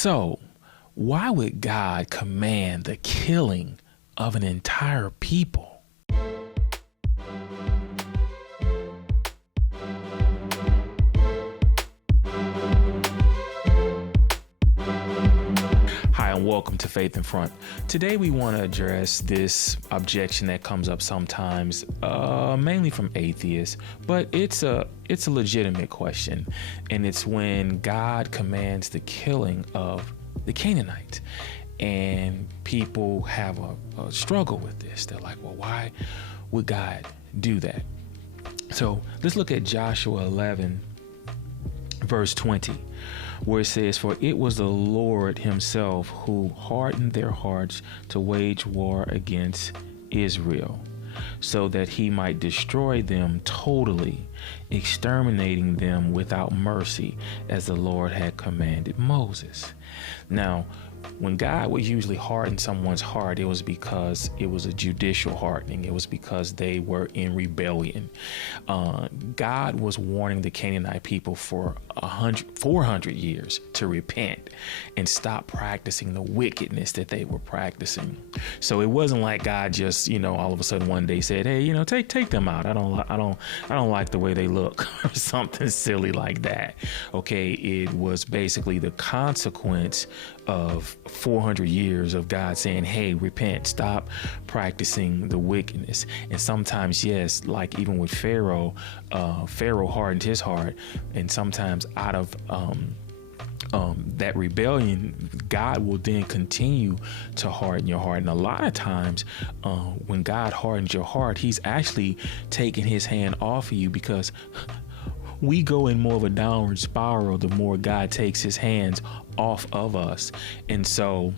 So, why would God command the killing of an entire people? Hi, and welcome to Faith in Front. Today we want to address this objection that comes up sometimes, mainly from atheists, but it's a legitimate question, and it's when God commands the killing of the Canaanites, and people have a struggle with this. They're like, well, why would God do that? So let's look at Joshua 11, verse 20. Where it says, "For it was the Lord himself who hardened their hearts to wage war against Israel, so that he might destroy them totally, exterminating them without mercy, as the Lord had commanded Moses." Now, when God would usually harden someone's heart, it was because it was a judicial hardening. It was because they were in rebellion. God was warning the Canaanite people for 400 years to repent and stop practicing the wickedness that they were practicing. So it wasn't like God just, all of a sudden one day said, "Hey, take them out. I don't like the way they look," or something silly like that. Okay, it was basically the consequence of 400 years of God saying, "Hey, repent, stop practicing the wickedness." And sometimes, yes, like even with Pharaoh, Pharaoh hardened his heart, and sometimes out of that rebellion, God will then continue to harden your heart. And a lot of times when God hardens your heart, he's actually taking his hand off of you, because we go in more of a downward spiral the more God takes his hands off of us. And so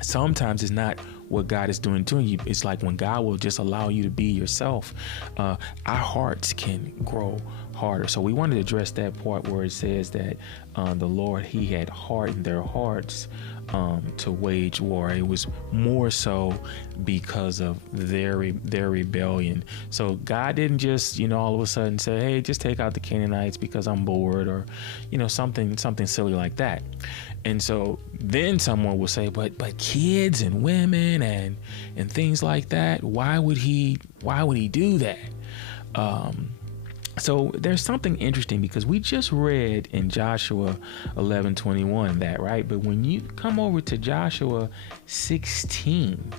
sometimes it's not what God is doing to you. It's like when God will just allow you to be yourself, our hearts can grow harder. So we wanted to address that part where it says that the Lord, he had hardened their hearts to wage war. It was more so because of their rebellion. So God didn't just, all of a sudden say, "Hey, just take out the Canaanites because I'm bored," or, something silly like that. And so then someone will say, but kids and women and things like that, why would he do that? So there's something interesting, because we just read in Joshua 11:21 that, right? But when you come over to Joshua 16,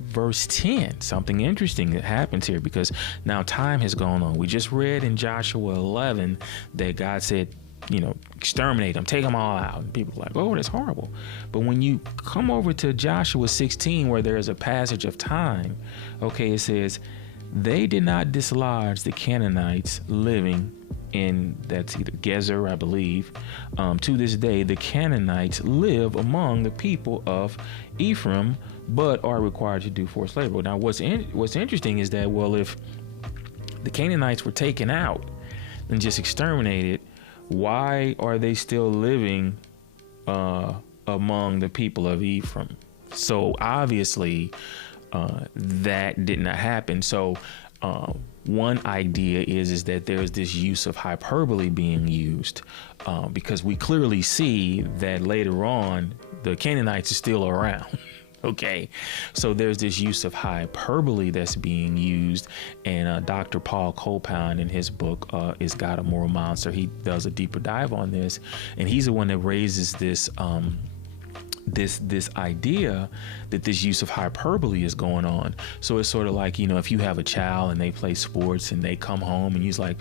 verse 10, something interesting that happens here, because now time has gone on. We just read in Joshua 11 that God said, exterminate them, take them all out. And people are like, "Oh, that's horrible." But when you come over to Joshua 16, where there is a passage of time, okay, it says, "They did not dislodge the Canaanites living in," that's either Gezer, I believe. "To this day, the Canaanites live among the people of Ephraim, but are required to do forced labor." Now, what's interesting is that, well, if the Canaanites were taken out and just exterminated, why are they still living among the people of Ephraim? So obviously that did not happen. So one idea is that there's this use of hyperbole being used, because we clearly see that later on the Canaanites are still around. Okay, so there's this use of hyperbole that's being used, and Dr. Paul Copound, in his book Is God a Moral Monster, he does a deeper dive on this, and he's the one that raises this this idea that this use of hyperbole is going on. So it's sort of like, if you have a child and they play sports and they come home and he's like,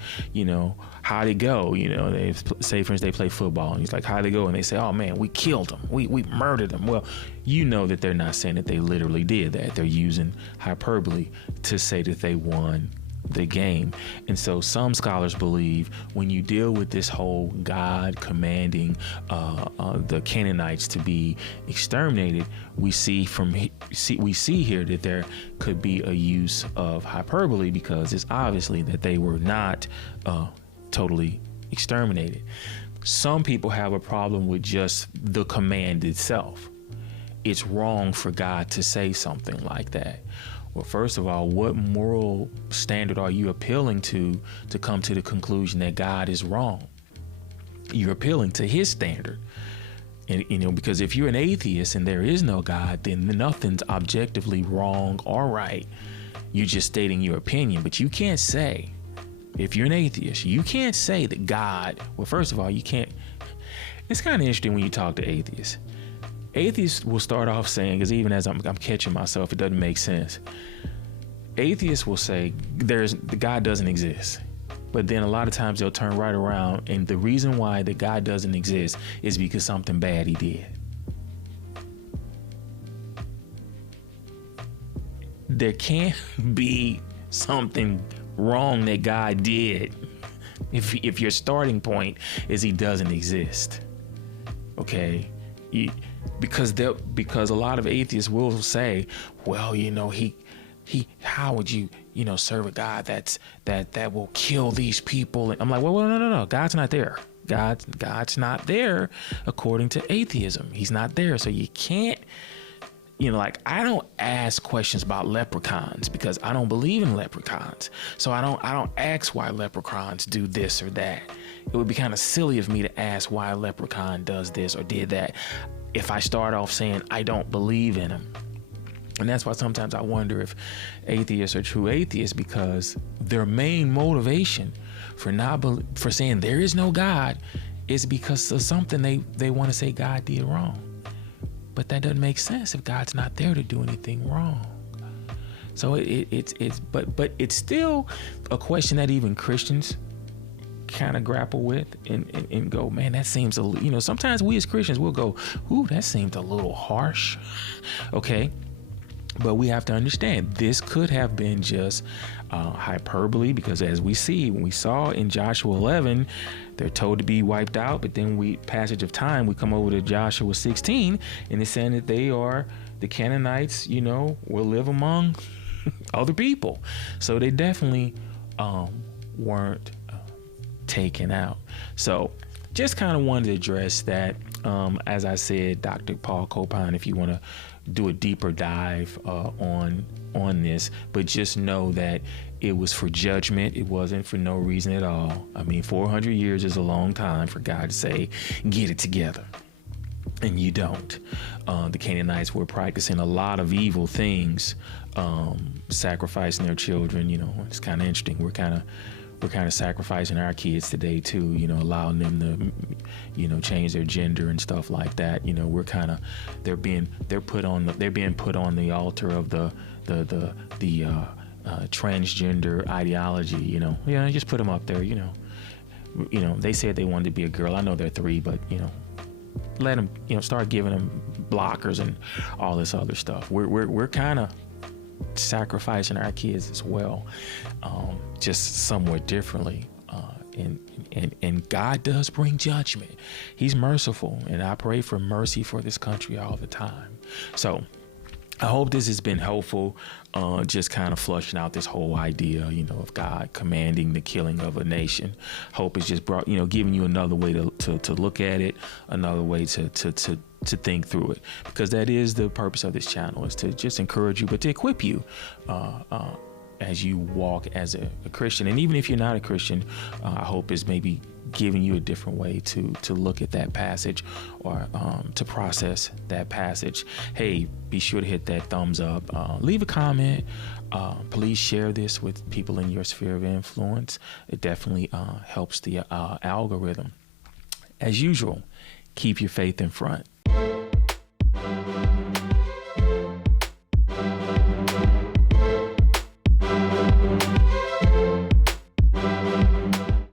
how'd it go? They say, for instance, they play football and he's like, how'd it go? And they say, "Oh man, we killed them. We murdered them." Well, that they're not saying that they literally did that. They're using hyperbole to say that they won the game. And so some scholars believe when you deal with this whole God commanding the Canaanites to be exterminated, we see here that there could be a use of hyperbole, because it's obviously that they were not totally exterminated. Some people have a problem with just the command itself. It's wrong for God to say something like that. Well, first of all, what moral standard are you appealing to come to the conclusion that God is wrong? You're appealing to his standard. And, because if you're an atheist and there is no God, then nothing's objectively wrong or right. You're just stating your opinion. But you can't say, if you're an atheist, you can't say that God, well, first of all, you can't. It's kind of interesting when you talk to atheists. Atheists will start off saying, because even as I'm catching myself, it doesn't make sense. Atheists will say God doesn't exist. But then a lot of times they'll turn right around, and the reason why that God doesn't exist is because something bad he did. There can't be something wrong that God did if your starting point is he doesn't exist. Okay? Because a lot of atheists will say, well, he how would you serve a God that will kill these people? And I'm like, well, no. God's not there. God's not there according to atheism. He's not there. So you can't, I don't ask questions about leprechauns because I don't believe in leprechauns. So I don't ask why leprechauns do this or that. It would be kind of silly of me to ask why a leprechaun does this or did that if I start off saying I don't believe in him. And that's why sometimes I wonder if atheists are true atheists, because their main motivation for saying there is no God is because of something they want to say God did wrong. But that doesn't make sense if God's not there to do anything wrong. So but it's still a question that even Christians kind of grapple with and go, man, that seems sometimes we as Christians will go, ooh, that seems a little harsh. Okay. But we have to understand this could have been just hyperbole, because as we saw in Joshua 11, they're told to be wiped out. But then passage of time, we come over to Joshua 16, and it's saying that the Canaanites, will live among other people. So they definitely weren't taken out. So just kind of wanted to address that. As I said, Dr. Paul Copine, if you want to do a deeper dive on this, but just know that it was for judgment. It wasn't for no reason at all. 400 years is a long time for God to say, get it together. And you don't. The Canaanites were practicing a lot of evil things, sacrificing their children. It's kind of interesting. We're kind of sacrificing our kids today too, allowing them to, change their gender and stuff like that. They're being put on the altar of the transgender ideology. Just put them up there. They said they wanted to be a girl. I know they're 3, but let them, start giving them blockers and all this other stuff. We're kind of sacrificing our kids as well, just somewhat differently. And God does bring judgment. He's merciful, and I pray for mercy for this country all the time. So I hope this has been helpful, just kind of flushing out this whole idea, of God commanding the killing of a nation. Hope it's just brought, giving you another way to look at it, another way to think through it, because that is the purpose of this channel, is to just encourage you, but to equip you as you walk as a Christian. And even if you're not a Christian, I hope is maybe giving you a different way to look at that passage, or to process that passage. Hey, be sure to hit that thumbs up, leave a comment, please share this with people in your sphere of influence. It definitely helps the algorithm. As usual, keep your faith in front.